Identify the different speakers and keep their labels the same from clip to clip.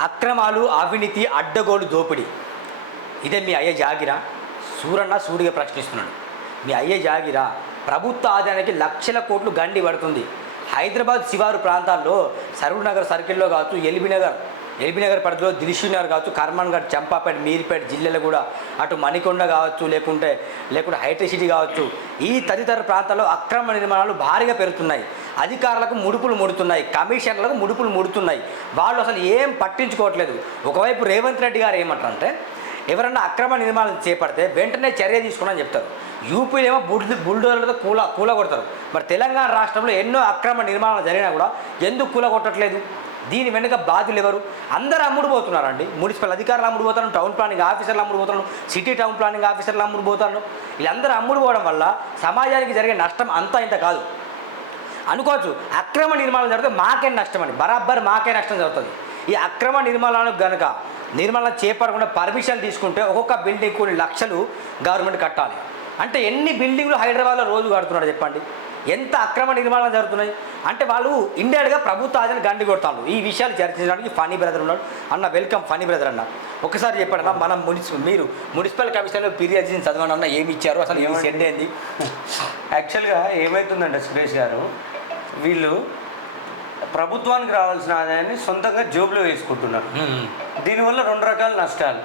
Speaker 1: అక్రమాలు అవినీతి అడ్డగోలు దోపిడీ. ఇదే మీ అయ్య జాగిరా. సూరన్న సూడిగా ప్రశ్నిస్తున్నాడు. మీ అయ్య జాగిరా ప్రభుత్వ ఆదాయానికి లక్షల కోట్లు గండి పడుతుంది. హైదరాబాద్ శివారు ప్రాంతాల్లో సరూర్ నగర్ సర్కిల్లో కావచ్చు ఎల్బీ నగర్ పరిధిలో దిలిషినగర్ కావచ్చు కర్మన్గఢ్ చంపాపేట మీర్పేట జిల్లాలో కూడా అటు మణికొండ కావచ్చు లేకుంటే లేకుంటే హైటెక్ సిటీ కావచ్చు ఈ తదితర ప్రాంతాల్లో అక్రమ నిర్మాణాలు భారీగా పెరుగుతున్నాయి. అధికారులకు ముడుపులు ముడుతున్నాయి కమిషన్లకు ముడుపులు ముడుతున్నాయి. వాళ్ళు అసలు ఏం పట్టించుకోవట్లేదు. ఒకవైపు రేవంత్ రెడ్డి గారు ఏమంటారంటే ఎవరన్నా అక్రమ నిర్మాణం చేపడితే వెంటనే చర్య తీసుకున్నాని చెప్తారు. యూపీలో ఏమో బుల్ బుల్డోజర్లతో కూల కూల కొడతారు. మరి తెలంగాణ రాష్ట్రంలో ఎన్నో అక్రమ నిర్మాణాలు జరిగినా కూడా ఎందుకు కూల కొట్టట్లేదు? దీని వెనుక బాధ్యులు ఎవరు? అందరూ అమ్ముడు పోతున్నారండి మున్సిపల్ అధికారులు అమ్ముడు పోతారు టౌన్ ప్లానింగ్ ఆఫీసర్లు అమ్ముడుపోతారు సిటీ టౌన్ ప్లానింగ్ ఆఫీసర్లు అమ్ముడుపోతారు వీళ్ళందరూ అమ్ముడు పోవడం వల్ల సమాజానికి జరిగే నష్టం అంతా ఇంత కాదు. అనుకోవచ్చు. అక్రమ నిర్మాణం జరిగితే మాకే నష్టం అని బరాబర్ మాకే నష్టం జరుగుతుంది. ఈ అక్రమ నిర్మాణాలకు గనుక నిర్మాణం చేపడకుండా పర్మిషన్ తీసుకుంటే ఒక్కొక్క బిల్డింగ్ కొన్ని లక్షలు గవర్నమెంట్ కట్టాలి. అంటే ఎన్ని బిల్డింగ్లు హైదరాబాద్లో రోజు కడుతున్నాడు చెప్పండి. ఎంత అక్రమ నిర్మాణాలు జరుగుతున్నాయి? అంటే వాళ్ళు ఇండియాగా ప్రభుత్వ ఆదాయాన్ని గండి కొడతారు ఈ విషయాలు చర్చించడానికి ఫనీ బ్రదర్ ఉన్నాడు. అన్న వెల్కమ్ ఫనీ బ్రదర్ అన్న. ఒకసారి చెప్పండి అన్న మనం మున్సిపల్ మీరు మున్సిపల్ కమిషన్లో ఫిర్యాదు చేసి చదవండి అన్న ఏమి ఇచ్చారు? అసలు ఏమి సెండ్ ఏంది?
Speaker 2: యాక్చువల్గా ఏమవుతుందంటే సురేష్ గారు? వీళ్ళు ప్రభుత్వానికి రావాల్సిన ఆదాయాన్ని సొంతంగా జోబులో వేసుకుంటున్నారు. దీనివల్ల రెండు రకాల నష్టాలు.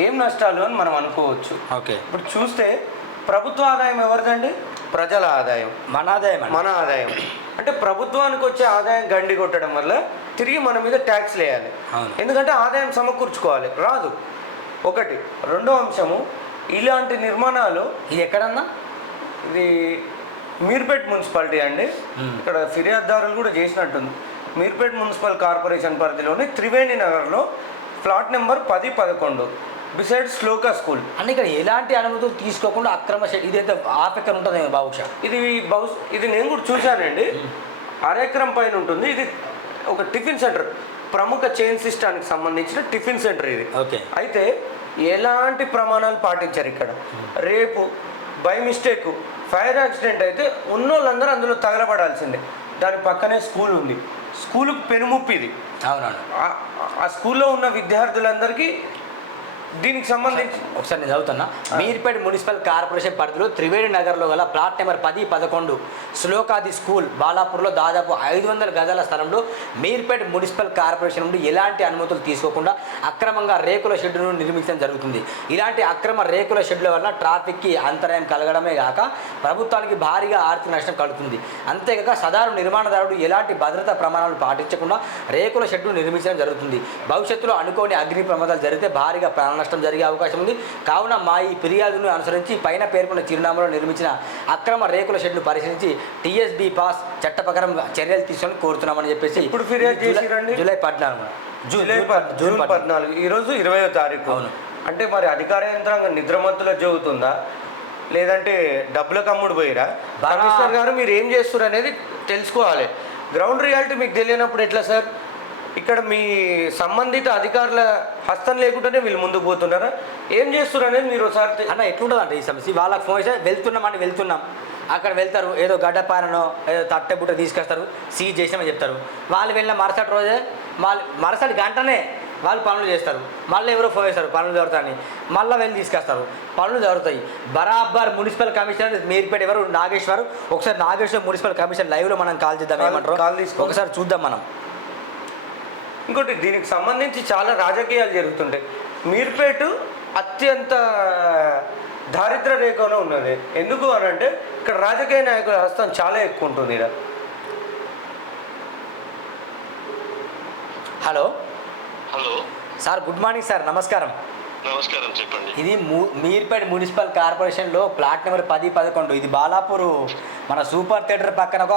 Speaker 2: ఏం నష్టాలు అని మనం అనుకోవచ్చు.
Speaker 1: ఓకే.
Speaker 2: ఇప్పుడు చూస్తే ప్రభుత్వ ఆదాయం ఎవరిదండి? ప్రజల ఆదాయం.
Speaker 1: మన ఆదాయం.
Speaker 2: మన ఆదాయం. అంటే ప్రభుత్వానికి వచ్చే ఆదాయం గండి కొట్టడం వల్ల తిరిగి మన మీద ట్యాక్స్ వేయాలి
Speaker 1: అవును.
Speaker 2: ఎందుకంటే ఆదాయం సమకూర్చుకోవాలి. రాదు. ఒకటి. రెండో అంశము ఇలాంటి నిర్మాణాలు
Speaker 1: ఇది ఎక్కడన్నా?
Speaker 2: ఇది మీర్పేట్ మున్సిపాలిటీ అండి. ఇక్కడ ఫిర్యాదుదారులు కూడా చేసినట్టుంది. మీర్పేట్ మున్సిపల్ కార్పొరేషన్ పరిధిలోని త్రివేణి నగర్లో ప్లాట్ నెంబర్ పది పదకొండు బిసైడ్ శ్లోకా స్కూల్.
Speaker 1: అంటే ఇక్కడ ఎలాంటి అనుమతులు తీసుకోకుండా అక్రమ షెడ్ ఇదైతే ఆఫెక్కర్ ఉంటుంది బహుశా.
Speaker 2: ఇది బహుశ ఇది నేను కూడా చూశానండి. అరెకరం పైన ఉంటుంది. ఇది ఒక టిఫిన్ సెంటర్. ప్రముఖ చైన్ సిస్టానికి సంబంధించిన టిఫిన్ సెంటర్ ఇది.
Speaker 1: ఓకే.
Speaker 2: అయితే ఎలాంటి ప్రమాణాలు పాటించారు ఇక్కడ? రేపు బై మిస్టేక్ ఫైర్ యాక్సిడెంట్ అయితే ఉన్నోళ్ళందరూ అందులో తగలబడాల్సిందే. దాని పక్కనే స్కూల్ ఉంది. స్కూలుకు పెనుముప్పు ఇది.
Speaker 1: అవునవును.
Speaker 2: ఆ- ఆ స్కూల్లో ఉన్న విద్యార్థులందరికీ దీనికి సంబంధించి
Speaker 1: ఒకసారి నేను చదువుతున్నా. మీర్పేట మున్సిపల్ కార్పొరేషన్ పరిధిలో త్రివేణి నగర్లో గల ప్లాట్ నెంబర్ పది పదకొండు శ్లోకాది స్కూల్ బాలాపూర్లో దాదాపు ఐదు వందల గజాల స్థలంలో మీర్పేట మున్సిపల్ కార్పొరేషన్ నుండి ఎలాంటి అనుమతులు తీసుకోకుండా అక్రమంగా రేకుల షెడ్డును నిర్మించడం జరుగుతుంది. ఇలాంటి అక్రమ రేకుల షెడ్ల వల్ల ట్రాఫిక్కి అంతరాయం కలగడమే కాక ప్రభుత్వానికి భారీగా ఆర్థిక నష్టం కలుగుతుంది. అంతేకాక సాధారణ నిర్మాణదారుడు ఎలాంటి భద్రతా ప్రమాణాలు పాటించకుండా రేకుల షెడ్డు నిర్మించడం జరుగుతుంది. భవిష్యత్తులో అనుకోని అగ్ని ప్రమాదాలు జరిగితే భారీగా ప్రాణ నష్టం జరిగే అవకాశం ఉంది. కావున మా ఈ ఫిర్యాదును అనుసరించి పైన పేర్కొన్న చిరునామాలో నిర్మించిన అక్రమ రేకుల షెడ్ను పరిశీలించి టీఎస్బీ పాస్ చట్ట ప్రకారం చర్యలు తీసుకొని కోరుతున్నామని చెప్పేసి
Speaker 2: ఎప్పుడు ఫిర్యాదు
Speaker 1: జూలై- పద్నాలుగు
Speaker 2: జూలై జూన్ పద్నాలుగు. ఈరోజు ఇరవయో తారీఖు.
Speaker 1: అవును.
Speaker 2: అంటే మరి అధికార యంత్రాంగం నిద్రమత్తులో జరుగుతుందా? లేదంటే డబ్బులకు అమ్ముడు పోయిరా?
Speaker 1: బాగా-
Speaker 2: కమిషనర్ గారు మీరు ఏం చేస్తారు అనేది తెలుసుకోవాలి. గ్రౌండ్ రియాలిటీ మీకు తెలియనప్పుడు ఎట్లా సార్? ఇక్కడ మీ సంబంధిత అధికారుల హస్తం లేకుండానే వీళ్ళు ముందుకు పోతున్నారా? ఏం చేస్తారు అనేది మీరు ఒకసారి
Speaker 1: అన్న ఎట్లుంటుందంట ఈ సమస్య? వాళ్ళకి ఫోన్ చేస్తే వెళ్తున్నామని వెళ్తున్నాం. అక్కడ వెళ్తారు ఏదో గడ్డపారనో ఏదో తట్టెబుట్ట తీసుకొస్తారు సీజ్ చేసామని చెప్తారు. వాళ్ళు వెళ్ళిన మరుసటి రోజే వాళ్ళు మరుసటి గంటనే వాళ్ళు పనులు చేస్తారు. మళ్ళీ ఎవరో ఫోన్ చేస్తారు పనులు జరుగుతాయని. మళ్ళీ వెళ్ళి తీసుకొస్తారు. పనులు జరుగుతాయి. బరాబర్ మున్సిపల్ కమిషనర్ మీరుపేట ఎవరు? నాగేశ్వర్. ఒకసారి నాగేశ్వర్ మున్సిపల్ కమిషన్ లైవ్లో మనం కాల్ చేద్దాం. ఏమంటారు. ఒకసారి చూద్దాం మనం.
Speaker 2: ఇంకోటి దీనికి సంబంధించి చాలా రాజకీయాలు జరుగుతుంటాయి. మీర్పేటు అత్యంత దారిద్ర రేఖలో ఉన్నది. ఎందుకు అని అంటే ఇక్కడ రాజకీయ నాయకుల హస్తం చాలా ఎక్కువ ఉంటుంది ఇక్కడ.
Speaker 1: Hello?
Speaker 3: Hello?
Speaker 1: Sir good morning sir నమస్కారం.
Speaker 3: నమస్కారం చెప్పండి.
Speaker 1: ఇది మీర్పేట్ మున్సిపల్ కార్పొరేషన్లో ప్లాట్ నెంబర్ పది పదకొండు. ఇది బాలాపూర్ మన సూపర్ థియేటర్ పక్కన ఒక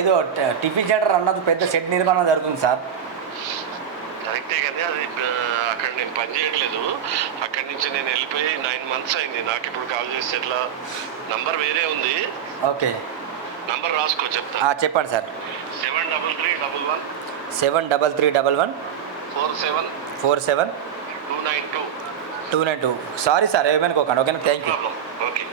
Speaker 1: ఏదో టిఫిన్ సెంటర్ అన్నది పెద్ద సెట్ నిర్మాణం జరుగుతుంది సార్.
Speaker 3: కరెక్టే కానీ అది అక్కడ నేను పని చేయట్లేదు. అక్కడి నుంచి నేను వెళ్ళిపోయి నైన్ మంత్స్ అయింది. నాకు ఇప్పుడు కాల్ చేస్తే ఎట్లా? నంబర్ వేరే ఉంది.
Speaker 1: ఓకే.
Speaker 3: నంబర్ రాసుకో చెప్తా.
Speaker 1: చెప్పండి sir.
Speaker 3: Seven double three double one.
Speaker 1: Seven double three double one.
Speaker 3: Four seven.
Speaker 1: Four seven.
Speaker 3: Two nine two.
Speaker 1: Two nine two. Sorry sir ఏమనుకోకండి ఓకేనా? Thank you.
Speaker 3: ఓకే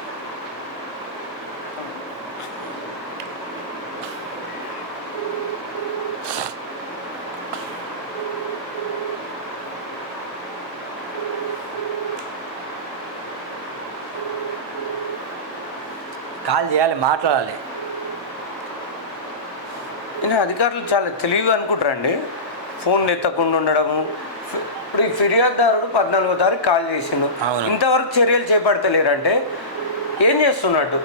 Speaker 1: కాల్ చేయాలి మాట్లాడాలి.
Speaker 2: నేను అధికారులు చాలా తెలివి అనుకుంటారండి. ఫోన్ ఎత్తకుండా ఉండడము. ఇప్పుడు ఈ ఫిర్యాదుదారుడు పద్నాలుగో తారీఖు కాల్ చేసిండు. ఇంతవరకు చర్యలు చేపడతలేరంటే ఏం చేస్తున్నట్టు?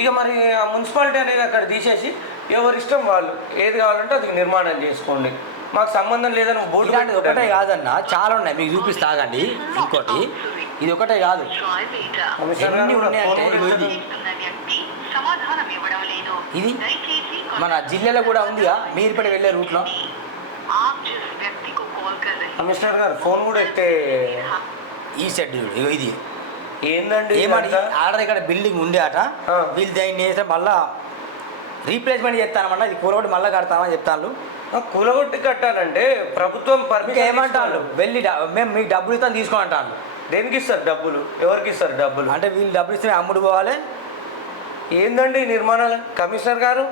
Speaker 2: ఇక మరి ఆ మున్సిపాలిటీ అనేది అక్కడ తీసేసి ఎవరి ఇష్టం వాళ్ళు ఏది కావాలంటే అది నిర్మాణం చేసుకోండి. మాకు సంబంధం లేదని బోర్డు
Speaker 1: ఇలాంటిది ఒకటే. కాదన్న చాలా ఉన్నాయి. మీకు చూపిస్తా ఆగండి. ఇంకోటి. ఇది ఒకటే కాదు. ఎన్ని ఉన్నాయంటే ఇగో
Speaker 2: కూడా
Speaker 1: ఇది మన జిల్లాలో కూడా ఉందిగా. మీరు పడి వెళ్ళే రూట్లో.
Speaker 2: కమిషనర్ గారు ఫోన్ కూడా ఎత్తే
Speaker 1: ఈ షెడ్యూల్ ఇది.
Speaker 2: ఏందండి ఏమంటే
Speaker 1: ఆల్రెడీ ఇక్కడ బిల్డింగ్ ఉంది అట వీళ్ళు దాన్ని చేస్తే మళ్ళా రీప్లేస్మెంట్ చేస్తానమాట ఇది కూలగొట్టి మళ్ళీ కడతామని చెప్తాను
Speaker 2: కూలగొట్టి కట్టాలంటే ప్రభుత్వం పర్మిషన్
Speaker 1: ఏమంటాను వెళ్ళి మేము మీ డబ్బులు ఇస్తాను తీసుకోమంటాను
Speaker 2: దేనికి ఇస్తారు డబ్బులు? ఎవరికి ఇస్తారు డబ్బులు?
Speaker 1: అంటే వీళ్ళు డబ్బులు ఇస్తే అమ్ముడు పోవాలి.
Speaker 2: ఏందండి నిర్మాణాలు? కమిషనర్ గారు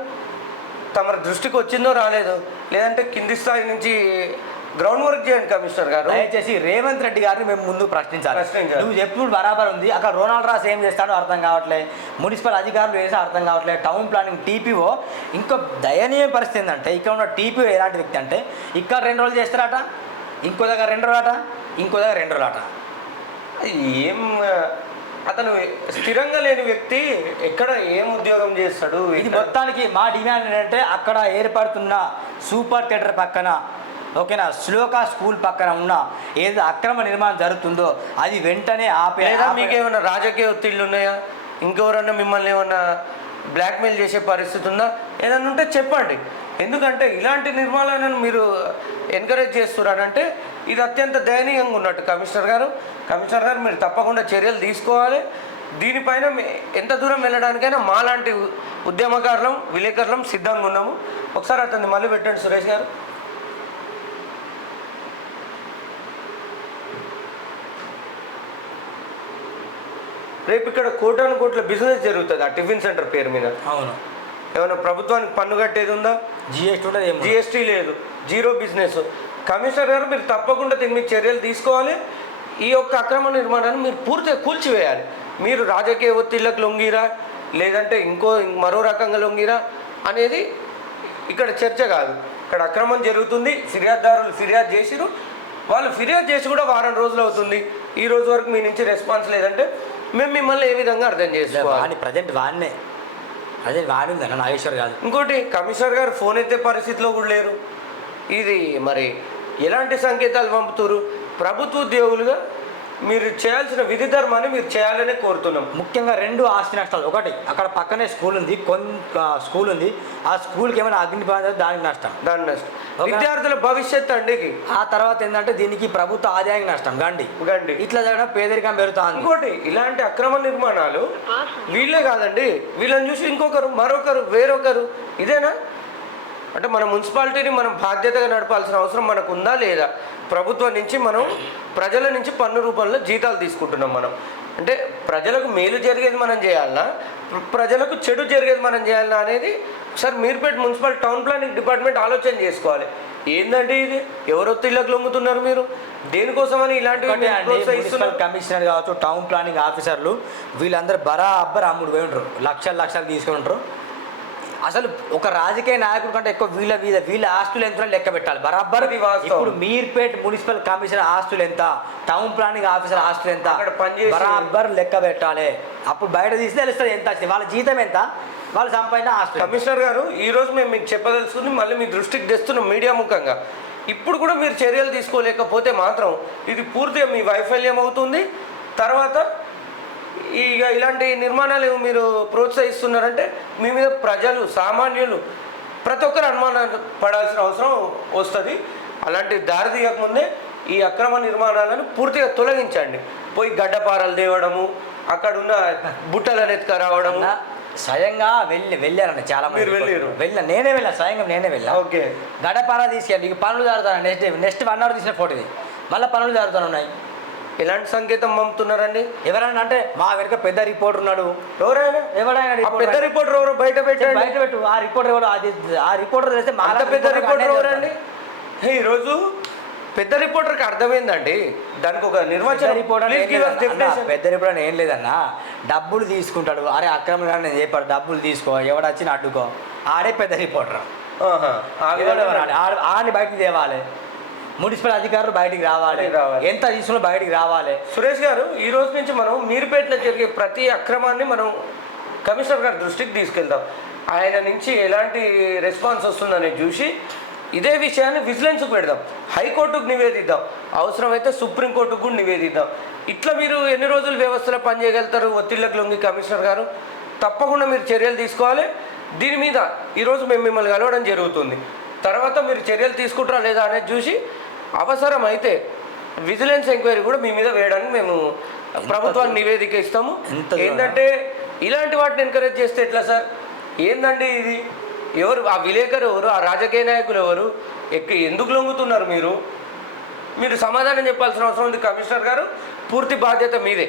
Speaker 2: తమ దృష్టికి వచ్చిందో రాలేదో? లేదంటే కింది స్థాయి నుంచి గ్రౌండ్ వర్క్ చేయండి కమిషనర్ గారు.
Speaker 1: దయచేసి రేవంత్ రెడ్డి గారిని మేము ముందు ప్రశ్నించాలి. నువ్వు ఎప్పుడు బరాబర్ ఉంది? అక్కడ రోనాల్డ్ రాస్ ఏం చేస్తాడో అర్థం కావట్లే. మున్సిపల్ అధికారులు వేసే అర్థం కావట్లే. Town planning TPO. ఇంకో దయనీయ పరిస్థితి ఏంటంటే ఇక్కడ ఉన్న టీపీఓ ఎలాంటి వ్యక్తి అంటే ఇక్కడ రెండు రోజులు చేస్తారట ఇంకో దగ్గర రెండు రోజులట ఇంకో దగ్గర రెండు రోజులట.
Speaker 2: ఏం అతను స్థిరంగా లేని వ్యక్తి ఎక్కడ ఏం ఉద్యోగం చేస్తాడు?
Speaker 1: ఇది మొత్తానికి మా డిమాండ్ ఏంటంటే అక్కడ ఏర్పడుతున్న సూపర్ థియేటర్ పక్కన ఓకేనా శ్లోక స్కూల్ పక్కన ఉన్న ఏదో అక్రమ నిర్మాణం జరుగుతుందో అది వెంటనే ఆపే-
Speaker 2: మీకు ఏమైనా రాజకీయ ఒత్తిళ్ళు ఉన్నాయా? ఇంకెవరన్నా మిమ్మల్ని ఏమన్నా బ్లాక్మెయిల్ చేసే పరిస్థితి ఉందా? ఏదన్నా ఉంటే చెప్పండి. ఎందుకంటే ఇలాంటి నిర్మాణాలను మీరు ఎంకరేజ్ చేస్తున్నారంటే ఇది అత్యంత దయనీయంగా ఉన్నట్టు కమిషనర్ గారు. కమిషనర్ గారు మీరు తప్పకుండా చర్యలు తీసుకోవాలి. దీనిపైన ఎంత దూరం వెళ్ళడానికైనా మాలాంటి ఉద్యమకారులం విలేకరులం సిద్ధంగా ఉన్నాము. ఒకసారి అతన్ని మళ్ళీ పెట్టండి సురేష్ గారు. రేపు ఇక్కడ కోటాను కోట్ల బిజినెస్ జరుగుతుంది ఆ టిఫిన్ సెంటర్ పేరు మీద.
Speaker 1: అవును.
Speaker 2: ఏమైనా ప్రభుత్వానికి పన్ను కట్టేది ఉందా?
Speaker 1: జిఎస్టీ
Speaker 2: జిఎస్టీ లేదు. జీరో బిజినెస్ కమిషనర్ గారు మీరు తప్పకుండా దీని మీద చర్యలు తీసుకోవాలి. ఈ యొక్క అక్రమ నిర్మాణాన్ని మీరు పూర్తిగా కూల్చివేయాలి. మీరు రాజకీయ ఒత్తిళ్ళకు లొంగిరా లేదంటే ఇంకో మరో రకంగా లొంగిరా అనేది ఇక్కడ చర్చ కాదు. ఇక్కడ అక్రమం జరుగుతుంది ఫిర్యాదుదారులు ఫిర్యాదు చేసిరు వాళ్ళు ఫిర్యాదు చేసి కూడా వారం రోజులు అవుతుంది. ఈ రోజు వరకు మీ నుంచి రెస్పాన్స్ లేదంటే మేము మిమ్మల్ని ఏ విధంగా అర్థం చేసుకోవాలి?
Speaker 1: వాడిని ప్రజెంట్ వాడినే. అదే వాడిందన్న నాగేశ్వర్ కాదు.
Speaker 2: ఇంకోటి కమిషనర్ గారు ఫోన్ ఎత్తే పరిస్థితిలో కూడా లేరు. ఇది మరి ఎలాంటి సంకేతాలు పంపుతారు? ప్రభుత్వ ఉద్యోగులుగా మీరు చేయాల్సిన విధి ధర్మాన్ని మీరు చేయాలని కోరుతున్నాం.
Speaker 1: ముఖ్యంగా రెండు ఆస్తి నష్టాలు. ఒకటి అక్కడ పక్కనే స్కూల్ ఉంది కొంత స్కూల్ ఉంది. ఆ స్కూల్కి ఏమైనా అగ్ని దానికి నష్టం.
Speaker 2: దాని నష్టం. విద్యార్థుల భవిష్యత్తు అండికి.
Speaker 1: ఆ తర్వాత ఏంటంటే దీనికి ప్రభుత్వ ఆదాయానికి నష్టం. గండి.
Speaker 2: గండి.
Speaker 1: ఇట్లా జరగడం పేదరికం పెరుగుతుంది.
Speaker 2: ఇంకోటి ఇలాంటి అక్రమ నిర్మాణాలు వీళ్ళే కాదండి. వీళ్ళని చూసి ఇంకొకరు మరొకరు వేరొకరు. ఇదేనా? అంటే మన మున్సిపాలిటీని మనం బాధ్యతగా నడపాల్సిన అవసరం మనకు ఉందా లేదా? ప్రభుత్వం నుంచి మనం ప్రజల నుంచి పన్ను రూపంలో జీతాలు తీసుకుంటున్నాం మనం. అంటే ప్రజలకు మేలు జరిగేది మనం చేయాలనా? ప్ర- ప్రజలకు చెడు జరిగేది మనం చేయాలనా అనేది ఒకసారి Meerpet municipal town planning department ఆలోచన చేసుకోవాలి. ఏందండి ఇది? ఎవరో తిళ్ళకు లొంగుతున్నారు మీరు? దేనికోసమని ఇలాంటివి ప్రోత్సహిస్తున్నారు
Speaker 1: కమిషనర్ కావచ్చు టౌన్ ప్లానింగ్ ఆఫీసర్లు వీళ్ళందరూ బరాబర్ అమ్ముడు పోయి ఉంటారు. లక్షలు లక్షలు తీసుకుని ఉంటారు. అసలు ఒక రాజకీయ నాయకుడి కంటే ఎక్కువ వీళ్ళ వీళ్ళ వీళ్ళ ఆస్తులు ఎంత లెక్క పెట్టాలి. బరాబర్. ఇప్పుడు మీర్పేట్ మున్సిపల్ కమిషనర్ ఆస్తులు ఎంత? టౌన్ ప్లానింగ్ ఆఫీసర్ ఆస్తులు ఎంత? బరాబర్ లెక్క పెట్టాలి. అప్పుడు బయట తీసి తెలుస్తుంది ఎంత వచ్చింది. వాళ్ళ జీతం ఎంత? వాళ్ళు సంపాదించిన ఆస్తులు.
Speaker 2: కమిషనర్ గారు ఈ రోజు మేము మీకు చెప్పదలుచుకుని మళ్ళీ మీ దృష్టికి తెస్తున్నాం మీడియా ముఖంగా. ఇప్పుడు కూడా మీరు చర్యలు తీసుకోలేకపోతే మాత్రం ఇది పూర్తిగా మీ వైఫల్యం అవుతుంది. తర్వాత ఇక ఇలాంటి నిర్మాణాలు మీరు ప్రోత్సహిస్తున్నారంటే మీ మీద ప్రజలు సామాన్యులు ప్రతి ఒక్కరు అనుమానం పడాల్సిన అవసరం వస్తుంది. అలాంటి దారి తీయకముందే ఈ అక్రమ నిర్మాణాలను పూర్తిగా తొలగించండి. పోయి గడ్డపారలు తేవడము అక్కడున్న బుట్టలను ఎత్తుకరావడము.
Speaker 1: అన్న, స్వయంగా వెళ్ళి వెళ్ళానండి చాలా మంది
Speaker 2: మీరు వెళ్ళారు?
Speaker 1: వెళ్ళా నేనే వెళ్ళా స్వయంగా నేనే వెళ్ళా.
Speaker 2: ఓకే.
Speaker 1: గడపార తీసుకెళ్ళి పనులు జరుగుతాను నెక్స్ట్ నెక్స్ట్ వన్ అవర్ తీసిన ఫోటో ఇది మళ్ళీ పనులు జరుగుతూ ఉన్నాయి
Speaker 2: ఎలాంటి సంకేతం పంపుతున్నారండి?
Speaker 1: ఎవరన్నా అంటే మా వెనుక పెద్ద రిపోర్టర్ ఉన్నాడు.
Speaker 2: ఎవరైనా? పెద్ద రిపోర్టర్ ఎవరో? బయట
Speaker 1: బయట పెట్టు. ఆ రిపోర్టర్ ఎవరు? అది ఆ రిపోర్టర్ తెలిస్తే మా
Speaker 2: పెద్ద రిపోర్టర్ ఎవరండి? ఈరోజు పెద్ద రిపోర్టర్కి అర్థమైందండి. దానికి ఒక నిర్వచనం.
Speaker 1: రిపోర్టర్. పెద్ద రిపోర్టర్ ఏం లేదన్నా. డబ్బులు తీసుకుంటాడు. అరే అక్రమంగా నేను చెప్పాడు డబ్బులు తీసుకో. ఎవడొచ్చిన అడ్డుకో. ఆడే పెద్ద రిపోర్టర్.
Speaker 2: ఆహా. ఆ విధంగా
Speaker 1: ఆడిని బయటికి తేవాలి. మున్సిపల్ అధికారులు బయటికి రావాలి. ఎంత తీసుకున్నా బయటికి రావాలి.
Speaker 2: సురేష్ గారు ఈ రోజు నుంచి మనం మీరుపేటలో జరిగే ప్రతి అక్రమాన్ని మనం కమిషనర్ గారి దృష్టికి తీసుకెళ్దాం. ఆయన నుంచి ఎలాంటి రెస్పాన్స్ వస్తుందని చూసి ఇదే విషయాన్ని విజిలెన్స్కి పెడదాం. హైకోర్టుకు నివేదిద్దాం. అవసరమైతే సుప్రీంకోర్టుకు కూడా నివేదిద్దాం. ఇట్లా మీరు ఎన్ని రోజులు వ్యవస్థలో పనిచేయగలుగుతారు? ఒత్తిళ్ళకు లొంగి కమిషనర్ గారు తప్పకుండా మీరు చర్యలు తీసుకోవాలి. దీని మీద ఈరోజు మేము మిమ్మల్ని కలవడం జరుగుతుంది. తర్వాత మీరు చర్యలు తీసుకుంటారా లేదా అనేది చూసి అవసరం అయితే విజిలెన్స్ ఎంక్వైరీ కూడా మీ మీద వేయడానికి మేము ప్రభుత్వానికి నివేదిక ఇస్తాము? ఏంటంటే ఇలాంటి వాటిని ఎంకరేజ్ చేస్తే ఎట్లా సార్? ఏందండి ఇది? ఎవరు ఆ విలేకరు ఎవరు? ఆ రాజకీయ నాయకులు ఎవరు? ఎక్క ఎందుకు లొంగుతున్నారు మీరు? మీరు సమాధానం చెప్పాల్సిన అవసరం ఉంది కమిషనర్ గారు. పూర్తి బాధ్యత మీదే.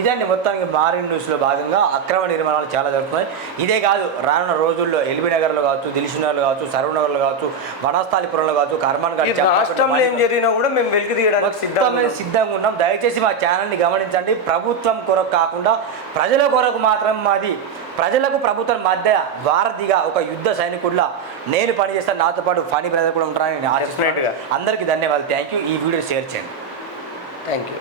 Speaker 1: ఇదండి మొత్తానికి మారిన్ న్యూస్లో భాగంగా అక్రమ నిర్మాణాలు చాలా జరుగుతున్నాయి. ఇదే కాదు రానున్న రోజుల్లో ఎల్బీ నగర్లో కావచ్చు దిల్సునగర్లో కావచ్చు సర్వనగర్లో కావచ్చు వనస్థాలిపురంలో కావచ్చు కర్మాన్
Speaker 2: రాష్ట్రంలో ఏం జరిగినా కూడా మేము వెలికి తీయడానికి సిద్ధంగా.
Speaker 1: సిద్ధంగా ఉన్నాం. దయచేసి మా ఛానల్ని గమనించండి. ప్రభుత్వం కొరకు కాకుండా ప్రజల కొరకు మాత్రం మాది. ప్రజలకు ప్రభుత్వం మధ్య వారధిగా ఒక యుద్ధ సైనికుడిలా నేను పనిచేస్తాను. నాతో పాటు ఫనీ బ్రదర్ కూడా ఉంటారని నేను ఆశిస్తున్నాను. అందరికీ ధన్యవాదాలు. Thank you. ఈ వీడియో షేర్ చేయండి.
Speaker 2: Thank you